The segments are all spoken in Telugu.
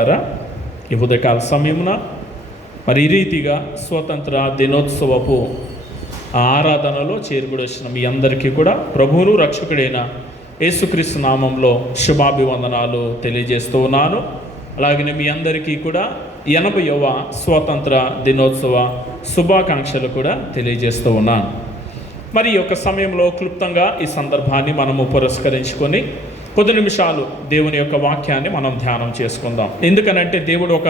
ఈ ఉదయకాల సమయమున మరి ఈ రీతిగా స్వతంత్ర దినోత్సవపు ఆరాధనలో చేరుకుడి వచ్చిన మీ అందరికీ కూడా ప్రభువును రక్షకుడైన యేసుక్రీస్తు నామంలో శుభాభివందనాలు తెలియజేస్తూ ఉన్నాను. అలాగే మీ అందరికీ కూడా 80వ స్వాతంత్ర దినోత్సవ శుభాకాంక్షలు కూడా తెలియజేస్తూ ఉన్నాను. మరి ఈ యొక్క సమయంలో క్లుప్తంగా ఈ సందర్భాన్ని మనము పురస్కరించుకొని కొద్ది నిమిషాలు దేవుని యొక్క వాక్యాన్ని మనం ధ్యానం చేసుకుందాం. ఎందుకనంటే దేవుడు ఒక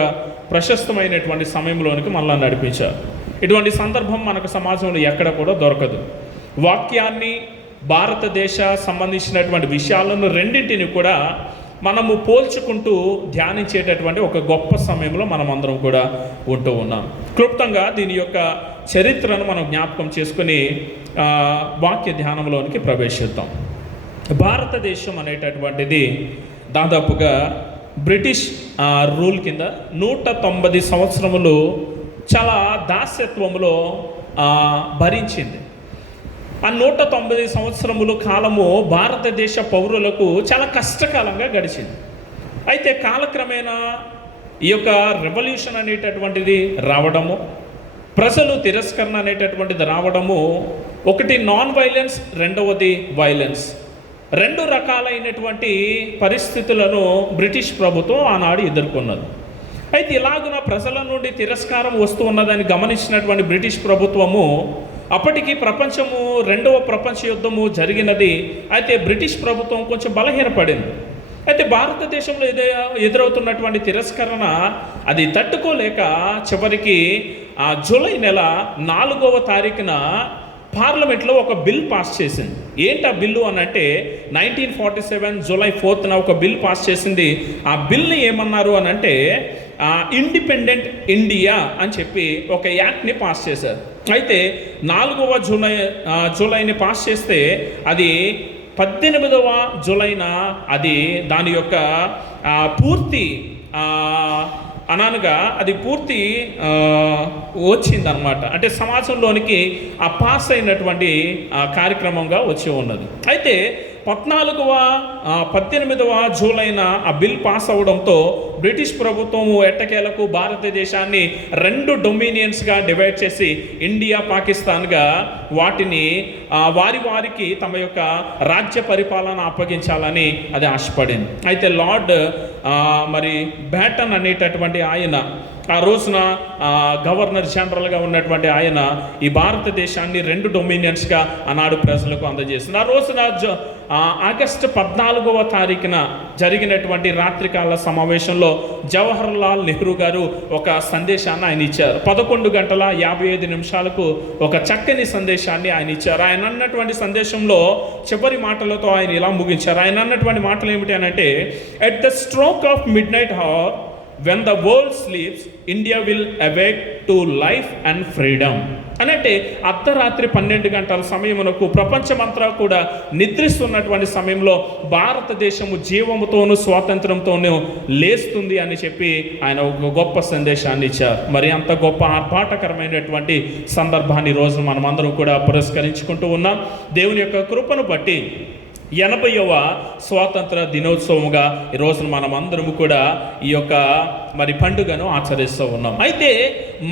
ప్రశస్తమైనటువంటి సమయంలోనికి మనల్ని నడిపించారు. ఇటువంటి సందర్భం మనకు సమాజంలో ఎక్కడ కూడా దొరకదు. వాక్యాన్ని, భారతదేశ సంబంధించినటువంటి విషయాలను రెండింటిని కూడా మనము పోల్చుకుంటూ ధ్యానించేటటువంటి ఒక గొప్ప సమయంలో మనం అందరం కూడా ఉంటూ ఉన్నాం. క్లుప్తంగా దీని యొక్క చరిత్రను మనం జ్ఞాపకం చేసుకుని వాక్య ధ్యానంలోనికి ప్రవేశిద్దాం. భారతదేశం అనేటటువంటిది దాదాపుగా బ్రిటిష్ రూల్ కింద 190 సంవత్సరములు చాలా దాస్యత్వములో భరించింది. ఆ 190 సంవత్సరముల కాలము భారతదేశ పౌరులకు చాలా కష్టకాలంగా గడిచింది. అయితే కాలక్రమేణా ఈ యొక్క రెవల్యూషన్ అనేటటువంటిది రావడము, ప్రజలు తిరస్కరణ అనేటటువంటిది రావడము, ఒకటి నాన్ వైలెన్స్, రెండవది వైలెన్స్, రెండు రకాలైనటువంటి పరిస్థితులను బ్రిటిష్ ప్రభుత్వం ఆనాడు ఎదుర్కొన్నది. అయితే ఇలాగున ప్రజల నుండి తిరస్కారం వస్తూ ఉన్నదని గమనించినటువంటి బ్రిటిష్ ప్రభుత్వము అప్పటికి ప్రపంచము రెండవ ప్రపంచ యుద్ధము జరిగినది. అయితే బ్రిటిష్ ప్రభుత్వం కొంచెం బలహీనపడింది. అయితే భారతదేశంలో ఎదురవుతున్నటువంటి తిరస్కరణ అది తట్టుకోలేక చివరికి జూలై నెల 4వ తారీఖున పార్లమెంట్లో ఒక బిల్ పాస్ చేసింది. ఏంటి ఆ బిల్లు అని అంటే 1947 జూలై 4న ఒక బిల్ పాస్ చేసింది. ఆ బిల్ని ఏమన్నారు అని అంటే ఇండిపెండెంట్ ఇండియా అని చెప్పి ఒక యాక్ట్ని పాస్ చేశారు. అయితే 4వ జూలైని పాస్ చేస్తే అది 18వ జూలైన అది దాని యొక్క పూర్తి అనగా అది పూర్తి వచ్చిందనమాట. అంటే సమాజంలోనికి ఆ పాస్ అయినటువంటి కార్యక్రమంగా వచ్చి ఉన్నది. అయితే 18వ జూలైన ఆ బిల్ పాస్ అవడంతో బ్రిటిష్ ప్రభుత్వము ఎట్టకేలకు భారతదేశాన్ని 2 డొమినియన్స్గా డివైడ్ చేసి ఇండియా, పాకిస్తాన్గా వాటిని వారికి తమ యొక్క రాజ్య పరిపాలన అప్పగించాలని అది ఆశపడింది. అయితే లార్డ్ మరి బ్యాటన్ అనేటటువంటి ఆయన ఆ రోజున గవర్నర్ జనరల్గా ఉన్నటువంటి ఆయన ఈ భారతదేశాన్ని 2 డొమినియన్స్గా ఆనాడు ప్రజలకు అందజేసింది. ఆ రోజున ఆగస్టు 14వ తారీఖున జరిగినటువంటి రాత్రికాల సమావేశంలో జవహర్లాల్ నెహ్రూ గారు ఒక సందేశాన్ని ఆయన ఇచ్చారు. 11:55 ఒక చక్కని సందేశాన్ని ఆయన ఇచ్చారు. ఆయన అన్నటువంటి సందేశంలో చివరి మాటలతో ఆయన ఇలా ముగించారు. ఆయన అన్నటువంటి మాటలు ఏమిటి అని అంటే, at the stroke of midnight hour when the world sleeps, India will awake to life and freedom. అంటే అర్ధరాత్రి 12 గంటల సమయమునకు ప్రపంచమంతా కూడా నిద్రిస్తున్నటువంటి సమయంలో భారతదేశము జీవముతోనూ స్వాతంత్రంతోనూ లేస్తుంది అని చెప్పి ఆయన ఒక గొప్ప సందేశాన్ని ఇచ్చారు. మరి అంత గొప్ప ఆర్భాటకరమైనటువంటి సందర్భాన్ని రోజు మనం అందరం కూడా పురస్కరించుకుంటూ ఉన్నాం. దేవుని యొక్క కృపను బట్టి 80వ స్వాతంత్ర దినోత్సవంగా ఈ రోజున మనం అందరము కూడా ఈ యొక్క మరి పండుగను ఆచరిస్తూ ఉన్నాం. అయితే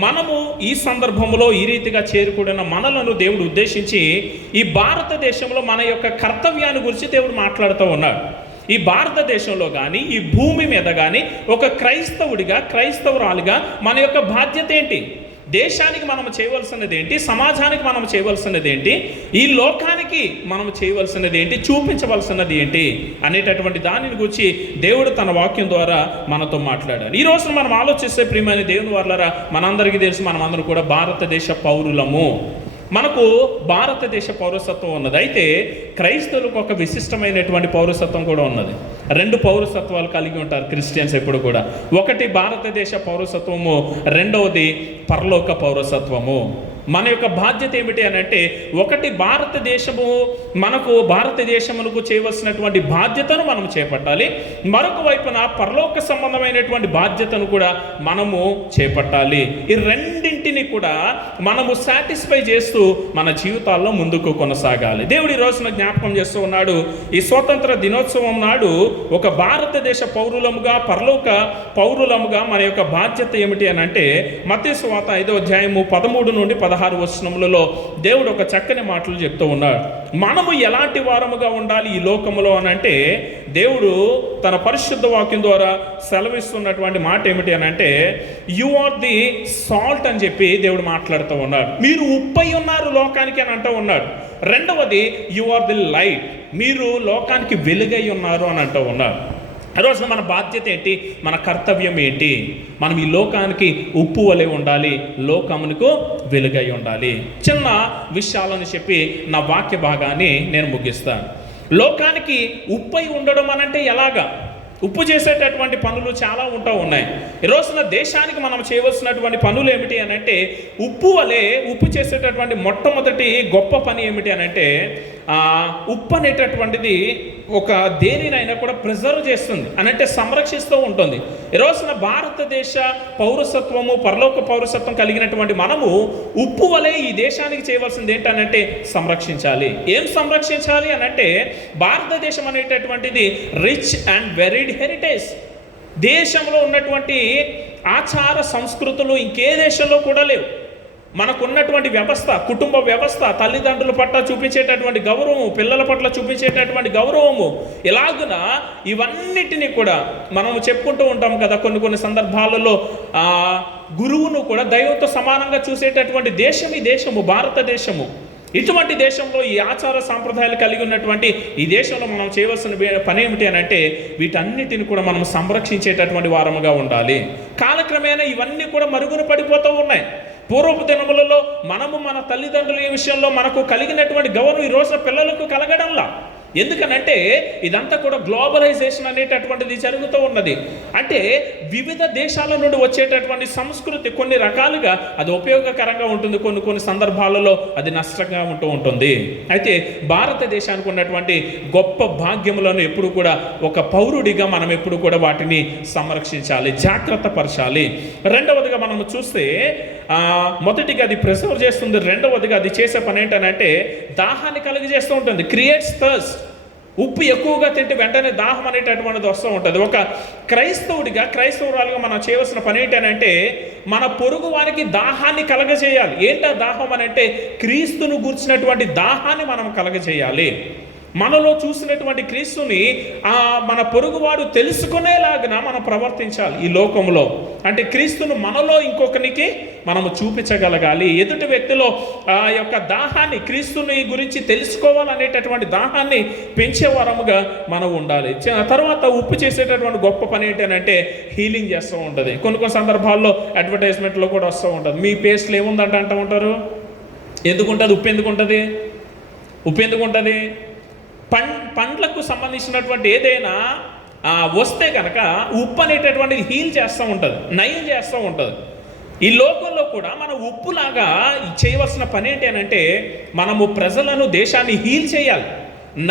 మనము ఈ సందర్భంలో ఈ రీతిగా చేరుకున్న మనలను దేవుడు ఉద్దేశించి ఈ భారతదేశంలో మన యొక్క కర్తవ్యాన్ని గురించి దేవుడు మాట్లాడుతూ ఉన్నాడు. ఈ భారతదేశంలో కానీ ఈ భూమి మీద కానీ ఒక క్రైస్తవుడిగా, క్రైస్తవురాలుగా మన యొక్క బాధ్యత ఏంటి, దేశానికి మనం చేయవలసినది ఏంటి, సమాజానికి మనం చేయవలసినది ఏంటి, ఈ లోకానికి మనం చేయవలసినది ఏంటి, చూపించవలసినది ఏంటి అనేటటువంటి దానిని గురించి దేవుడు తన వాక్యం ద్వారా మనతో మాట్లాడారు. ఈ రోజున మనం ఆలోచిస్తే ప్రియమైన దేవుని వారలారా, మనందరికీ తెలుసు మనమందరం కూడా భారతదేశ పౌరులము. మనకు భారతదేశ పౌరసత్వం ఉన్నది. అయితే క్రైస్తవులకు ఒక విశిష్టమైనటువంటి పౌరసత్వం కూడా ఉన్నది. 2 పౌరసత్వాలు కలిగి ఉంటారు క్రిస్టియన్స్ ఎప్పుడు కూడా. ఒకటి భారతదేశ పౌరసత్వము, రెండవది పరలోక పౌరసత్వము. మన యొక్క బాధ్యత ఏమిటి అని అంటే, ఒకటి భారతదేశమునకు చేయవలసినటువంటి బాధ్యతను మనం చేపట్టాలి, మరొక వైపున పరలోక సంబంధమైనటువంటి బాధ్యతను కూడా మనము చేపట్టాలి. ఈ రెండింటి వీటన్నిటిని కూడా మనము సాటిస్ఫై చేస్తూ మన జీవితాల్లో ముందుకు కొనసాగాలి. దేవుడు ఈ రోజున జ్ఞాపకం చేస్తూ ఉన్నాడు, ఈ స్వాతంత్ర దినోత్సవం నాడు ఒక భారతదేశ పౌరులముగా, పరలోక పౌరులముగా మన యొక్క బాధ్యత ఏమిటి అని అంటే, మత్తయి సువార్త 5వ అధ్యాయము 13 నుండి 16 వచనములలో దేవుడు ఒక చక్కని మాటలు చెప్తూ ఉన్నాడు. మనము ఎలాంటి వారముగా ఉండాలి ఈ లోకములో అని అంటే, దేవుడు తన పరిశుద్ధ వాక్యం ద్వారా సెలవిస్తున్నటువంటి మాట ఏమిటి అని అంటే, యు ఆర్ ది సాల్ట్ అని చెప్పి దేవుడు మాట్లాడుతూ ఉన్నాడు. మీరు ఉప్పై ఉన్నారు లోకానికి అని అంటూ ఉన్నాడు. రెండవది, యు ఆర్ ది లైట్, మీరు లోకానికి వెలుగై ఉన్నారు అని అంటూ ఉన్నారు. ఈరోజు మన బాధ్యత ఏంటి, మన కర్తవ్యం ఏంటి? మనం ఈ లోకానికి ఉప్పు వలె ఉండాలి, లోకమునకు వెలుగై ఉండాలి. చిన్న విషయాలను చెప్పి నా వాక్య భాగాన్ని నేను ముగిస్తాను. లోకానికి ఉప్పై ఉండడం అనంటే ఎలాగా? ఉప్పు చేసేటటువంటి పనులు చాలా ఉన్నాయి. ఈ రోజున దేశానికి మనం చేయవలసినటువంటి పనులు ఏమిటి అని అంటే, ఉప్పు వలె ఉప్పు చేసేటటువంటి మొట్టమొదటి గొప్ప పని ఏమిటి అని అంటే, ఉప్పు అనేటటువంటిది ఒక దేనినైనా కూడా ప్రిజర్వ్ చేస్తుంది అని అంటే సంరక్షిస్తూ ఉంటుంది. ఈ రోజున భారతదేశ పౌరసత్వము, పరలోక పౌరసత్వం కలిగినటువంటి మనము ఉప్పు వలె ఈ దేశానికి చేయవలసింది ఏంటనంటే సంరక్షించాలి. ఏం సంరక్షించాలి అని అంటే, భారతదేశం అనేటటువంటిది రిచ్ అండ్ వెరీడ్ హెరిటేజ్. దేశంలో ఉన్నటువంటి ఆచార సంస్కృతులు ఇంకే దేశంలో కూడా లేవు. మనకున్నటువంటి వ్యవస్థ, కుటుంబ వ్యవస్థ, తల్లిదండ్రుల పట్ల చూపించేటటువంటి గౌరవము, పిల్లల పట్ల చూపించేటటువంటి గౌరవము, ఇలాగున ఇవన్నిటినీ కూడా మనము చెప్పుకుంటూ ఉంటాం కదా. కొన్ని సందర్భాలలో గురువును కూడా దైవంతో సమానంగా చూసేటటువంటి దేశం ఈ దేశము, భారతదేశము. ఇటువంటి దేశంలో ఈ ఆచార సాంప్రదాయాలు కలిగి ఉన్నటువంటి ఈ దేశంలో మనం చేయవలసిన పని ఏమిటి అని అంటే, వీటన్నిటిని కూడా మనం సంరక్షించేటటువంటి వారముగా ఉండాలి. కాలక్రమేణా ఇవన్నీ కూడా మరుగున పడిపోతూ ఉన్నాయి. పూర్వపు దినములలో మనము మన తల్లిదండ్రుల ఈ విషయంలో మనకు కలిగినటువంటి గౌరవం ఈ రోజున పిల్లలకు కలగడంలా. ఎందుకనంటే ఇదంతా కూడా గ్లోబలైజేషన్ అనేటటువంటిది జరుగుతూ ఉన్నది. అంటే వివిధ దేశాల నుండి వచ్చేటటువంటి సంస్కృతి కొన్ని రకాలుగా అది ఉపయోగకరంగా ఉంటుంది, కొన్ని సందర్భాలలో అది నష్టంగా ఉంటుంది. అయితే భారతదేశానికి ఉన్నటువంటి గొప్ప భాగ్యములను ఎప్పుడు కూడా ఒక పౌరుడిగా మనం ఎప్పుడు కూడా వాటిని సంరక్షించాలి, జాగ్రత్త పరచాలి. రెండవదిగా మనం చూస్తే మొదటిగా అది ప్రిజర్వ్ చేస్తుంది. రెండవదిగా అది చేసే పని ఏంటనంటే దాహాన్ని కలిగజేస్తూ ఉంటుంది, క్రియేట్స్ థర్స్ట్. ఉప్పు ఎక్కువగా తింటే వెంటనే దాహం అనేటటువంటిది వస్తూ ఉంటుంది. ఒక క్రైస్తవురాలుగా మనం చేయవలసిన పని ఏంటనంటే, మన పొరుగు వారికి దాహాన్ని కలగజేయాలి. ఏంటా దాహం అని అంటే, క్రీస్తును గూర్చినటువంటి దాహాన్ని మనం కలగజేయాలి. మనలో చూసినటువంటి క్రీస్తుని మన పొరుగువాడు తెలుసుకునేలాగా మనం ప్రవర్తించాలి ఈ లోకంలో. అంటే క్రీస్తును మనలో ఇంకొకరికి మనము చూపించగలగాలి. ఎదుటి వ్యక్తిలో ఆ యొక్క దాహాన్ని, క్రీస్తుని గురించి తెలుసుకోవాలనేటటువంటి దాహాన్ని పెంచేవారముగా మనం ఉండాలి. తర్వాత ఉప్పు చేసేటటువంటి గొప్ప పని ఏంటంటే హీలింగ్ చేస్తూ ఉంటుంది. కొన్ని సందర్భాల్లో అడ్వర్టైజ్మెంట్లో కూడా వస్తూ ఉంటుంది. మీ పేస్ట్లో ఏముందంట అంటూ ఉంటారు. ఎందుకుంటుంది ఉప్పు? ఎందుకుంటుంది? పండ్లకు సంబంధించినటువంటి ఏదైనా వస్తే కనుక ఉప్పు అనేటటువంటిది హీల్ చేస్తూ ఉంటుంది, నయం చేస్తూ ఉంటుంది. ఈ లోకంలో కూడా మనం ఉప్పులాగా చేయవలసిన పని ఏంటి అని అంటే, మనము ప్రజలను, దేశాన్ని హీల్ చేయాలి,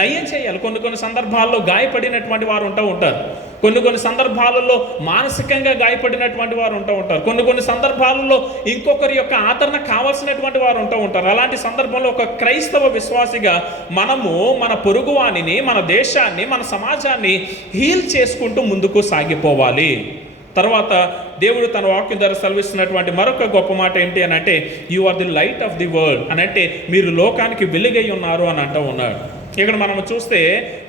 నయం చేయాలి. కొన్ని సందర్భాల్లో గాయపడినటువంటి వారు ఉంటారు. కొన్ని సందర్భాలలో మానసికంగా గాయపడినటువంటి వారు ఉంటారు. కొన్ని సందర్భాలలో ఇంకొకరి యొక్క ఆదరణ కావాల్సినటువంటి వారు ఉంటారు. అలాంటి సందర్భంలో ఒక క్రైస్తవ విశ్వాసిగా మనము మన పొరుగువాణిని, మన దేశాన్ని, మన సమాజాన్ని హీల్ చేసుకుంటూ ముందుకు సాగిపోవాలి. తర్వాత దేవుడు తన వాక్యం ద్వారా సెలవిస్తున్నటువంటి మరొక గొప్ప మాట ఏంటి అని అంటే, you are the light of the world అని అంటే, మీరు లోకానికి వెలుగై ఉన్నారు అని అంటూ ఉన్నాడు. ఇక్కడ మనం చూస్తే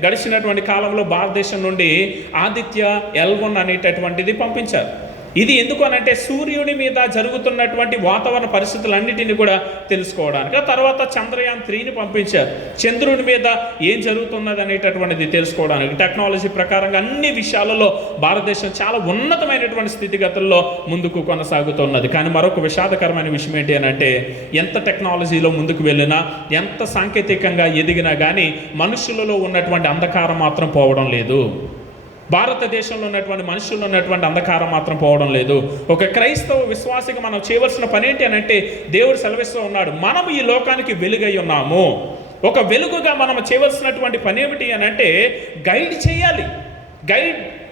గడిచినటువంటి కాలంలో భారతదేశం నుండి ఆదిత్య L1 అనేటటువంటిది పంపించారు. ఇది ఎందుకు అనంటే సూర్యుడి మీద జరుగుతున్నటువంటి వాతావరణ పరిస్థితులన్నిటిని కూడా తెలుసుకోవడానికి. తర్వాత చంద్రయాన్ 3ని పంపించారు, చంద్రుడి మీద ఏం జరుగుతున్నది అనేటటువంటిది తెలుసుకోవడానికి. టెక్నాలజీ ప్రకారంగా అన్ని విషయాలలో భారతదేశం చాలా ఉన్నతమైనటువంటి స్థితిగతుల్లో ముందుకు కొనసాగుతున్నది. కానీ మరొక విషాదకరమైన విషయం ఏంటి అని అంటే, ఎంత టెక్నాలజీలో ముందుకు వెళ్ళినా, ఎంత సాంకేతికంగా ఎదిగినా కానీ మనుషులలో ఉన్నటువంటి అంధకారం మాత్రం పోవడం లేదు. భారతదేశంలో ఉన్నటువంటి మనుషుల్లో ఉన్నటువంటి అంధకారం మాత్రం పోవడం లేదు. ఒక క్రైస్తవ విశ్వాసిగా మనం చేయవలసిన పని ఏంటి అని అంటే, దేవుడు సెలవిస్తూ ఉన్నాడు, మనం ఈ లోకానికి వెలుగై ఉన్నాము. ఒక వెలుగుగా మనం చేయవలసినటువంటి పని ఏమిటి అని అంటే, గైడ్ చేయాలి.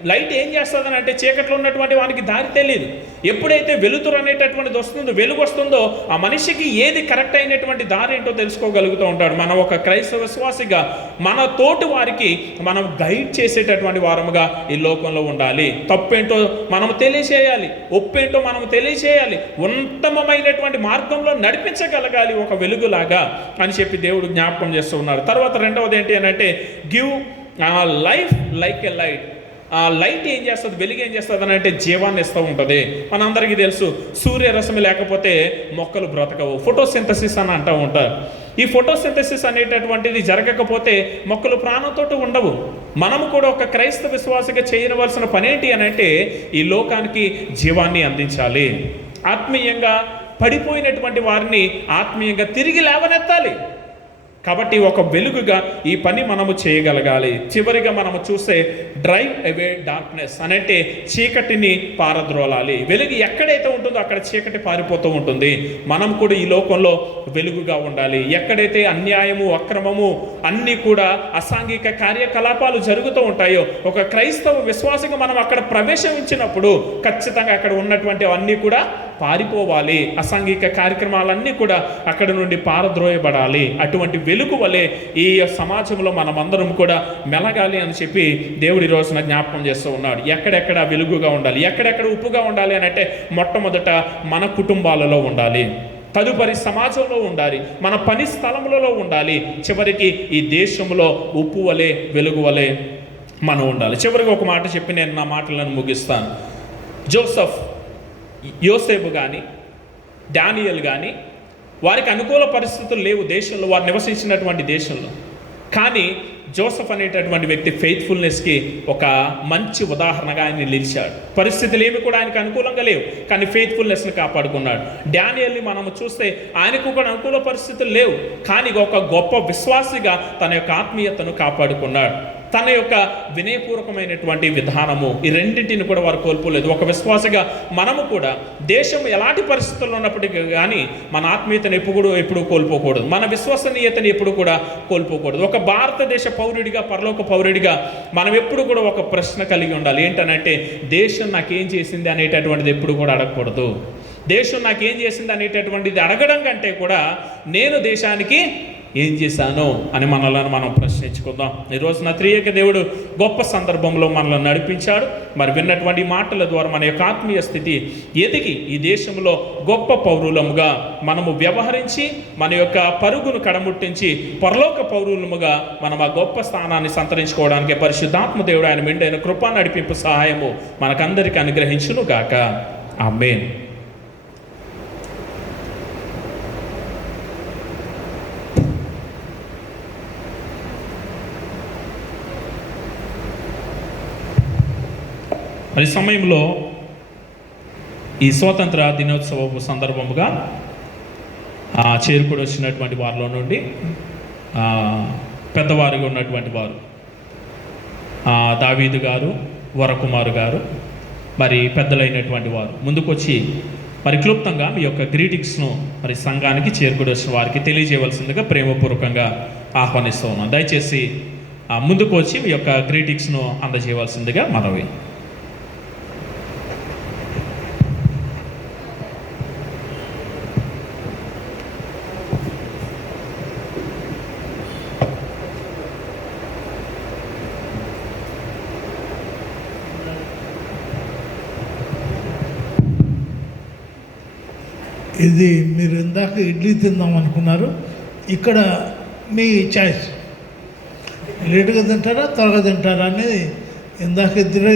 లైట్ ఏం చేస్తుందని అంటే చీకట్లో ఉన్నటువంటి వానికి దారి తెలియదు. ఎప్పుడైతే వెలుతురు అనేటటువంటిది వస్తుందో, వెలుగు వస్తుందో, ఆ మనిషికి ఏది కరెక్ట్ అయినటువంటి దారి ఏంటో తెలుసుకోగలుగుతూ ఉంటాడు. మనం ఒక క్రైస్తవ విశ్వాసిగా మన తోటి వారికి మనం గైడ్ చేసేటటువంటి వారముగా ఈ లోకంలో ఉండాలి. తప్పేంటో మనం తెలియచేయాలి, ఒప్పేంటో మనం తెలియచేయాలి, ఉత్తమమైనటువంటి మార్గంలో నడిపించగలగాలి ఒక వెలుగులాగా అని చెప్పి దేవుడు జ్ఞాపకం చేస్తూ ఉన్నారు. తర్వాత రెండవది ఏంటి అని అంటే give life like a light. ఆ లైట్ ఏం చేస్తుంది, వెలుగు ఏం చేస్తుంది అని అంటే జీవాన్ని ఇస్తూ ఉంటుంది. మనందరికీ తెలుసు, సూర్యరశ్మి లేకపోతే మొక్కలు బ్రతకవు. ఫోటోసింథసిస్ అని అంటూ ఉంటారు. ఈ ఫోటోసింథసిస్ అనేటటువంటిది జరగకపోతే మొక్కలు ప్రాణంతో ఉండవు. మనము కూడా ఒక క్రైస్తవ విశ్వాసిగా చేయవలసిన పని ఏంటి అని అంటే ఈ లోకానికి జీవాన్ని అందించాలి. ఆత్మీయంగా పడిపోయినటువంటి వారిని ఆత్మీయంగా తిరిగి లేవనెత్తాలి. కాబట్టి ఒక వెలుగుగా ఈ పని మనము చేయగలగాలి. చివరిగా మనము చూస్తే డ్రైవ్ అవే డార్క్నెస్ అని అంటే చీకటిని పారద్రోలాలి. వెలుగు ఎక్కడైతే ఉంటుందో అక్కడ చీకటి పారిపోతూ ఉంటుంది. మనం కూడా ఈ లోకంలో వెలుగుగా ఉండాలి. ఎక్కడైతే అన్యాయము, అక్రమము, అన్నీ కూడా అసాంఘిక కార్యకలాపాలు జరుగుతూ ఉంటాయో ఒక క్రైస్తవ విశ్వాసంగా మనం అక్కడ ప్రవేశించినప్పుడు ఖచ్చితంగా అక్కడ ఉన్నటువంటి అన్నీ కూడా పారిపోవాలి. అసాంఘిక కార్యక్రమాలన్నీ కూడా అక్కడ నుండి పారద్రోయబడాలి. అటువంటి వెలుగు వలె ఈ సమాజంలో మనమందరం కూడా మెలగాలి అని చెప్పి దేవుడి రోజున జ్ఞాపకం చేస్తూ ఉన్నాడు. ఎక్కడెక్కడ వెలుగుగా ఉండాలి, ఎక్కడెక్కడ ఉప్పుగా ఉండాలి అని అంటే మొట్టమొదట మన కుటుంబాలలో ఉండాలి, తదుపరి సమాజంలో ఉండాలి, మన పని స్థలములలో ఉండాలి, చివరికి ఈ దేశంలో ఉప్పు వలె వెలుగు వలె మనం ఉండాలి. చివరికి ఒక మాట చెప్పి నేను నా మాటలను ముగిస్తాను. యోసేపు కానీ డానియల్ కానీ వారికి అనుకూల పరిస్థితులు లేవు దేశంలో, వారు నివసించినటువంటి దేశంలో. కానీ జోసెఫ్ అనేటటువంటి వ్యక్తి ఫెయిత్ఫుల్నెస్కి ఒక మంచి ఉదాహరణగా ఆయన నిలిచాడు. పరిస్థితులు ఏమి కూడా ఆయనకు అనుకూలంగా లేవు, కానీ ఫెయిత్ఫుల్నెస్ని కాపాడుకున్నాడు. డానియల్ని మనం చూస్తే ఆయనకు కూడా అనుకూల పరిస్థితులు లేవు, కానీ ఒక గొప్ప విశ్వాసిగా తన యొక్క ఆత్మీయతను కాపాడుకున్నాడు. తన యొక్క వినయపూర్వకమైనటువంటి విధానము, ఈ రెండింటిని కూడా వారు కోల్పోలేదు. ఒక విశ్వాసగా మనము కూడా దేశం ఎలాంటి పరిస్థితుల్లో ఉన్నప్పటికీ కానీ మన ఆత్మీయతను ఎప్పుడు కోల్పోకూడదు, మన విశ్వసనీయతను ఎప్పుడు కూడా కోల్పోకూడదు. ఒక భారతదేశ పౌరుడిగా, పరలోక పౌరుడిగా మనం ఎప్పుడు కూడా ఒక ప్రశ్న కలిగి ఉండాలి. ఏంటనంటే దేశం నాకేం చేసింది అనేటటువంటిది ఎప్పుడు కూడా అడగకూడదు. దేశం నాకేం చేసింది అనేటటువంటిది అడగడం కంటే కూడా నేను దేశానికి ఏం చేశాను అని మనల్ని మనం ప్రశ్నించుకుందాం. ఈరోజు నా త్రియేక దేవుడు గొప్ప సందర్భంలో మనల్ని నడిపించాడు. మరి విన్నటువంటి మాటల ద్వారా మన యొక్క ఆత్మీయ స్థితి ఎదిగి ఈ దేశంలో గొప్ప పౌరులముగా మనము వ్యవహరించి మన యొక్క పరుగును కడముట్టించి పరలోక పౌరులముగా మనం ఆ గొప్ప స్థానాన్ని సంతరించుకోవడానికి పరిశుద్ధాత్మ దేవుడు ఆయన మెండైన కృపా నడిపింపు సహాయము మనకందరికీ అనుగ్రహించును గాక. ఆమేన్. మరి సమయంలో ఈ స్వాతంత్ర దినోత్సవ సందర్భముగా చేరుకుని వచ్చినటువంటి వారిలో నుండి పెద్దవారిగా ఉన్నటువంటి వారు దావీదు గారు, వరకుమారు గారు, మరి పెద్దలైనటువంటి వారు ముందుకొచ్చి మరి క్లుప్తంగా మీ యొక్క గ్రీటింగ్స్ను మరి సంఘానికి చేరుకుని వచ్చిన వారికి తెలియజేయవలసిందిగా ప్రేమపూర్వకంగా ఆహ్వానిస్తూ ఉన్నాం. దయచేసి ముందుకు వచ్చి మీ యొక్క గ్రీటింగ్స్ను అందజేయవలసిందిగా మనవి. ఇది మీరు ఇందాక ఇడ్లీ తిందాం అనుకున్నారు, ఇక్కడ మీ చాయిస్, లేటుగా తింటారా త్వరగా తింటారా అనేది ఇందాక ఇద్దరు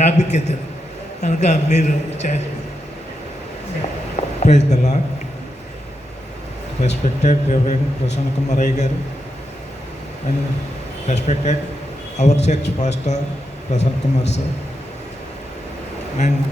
టాపిక్ ఎత్తారు కనుక మీరు choice. Praise the lord. Respected reverend Prasanna Kumar అయ్య గారు and respected our church pastor Prasanna Kumar sir and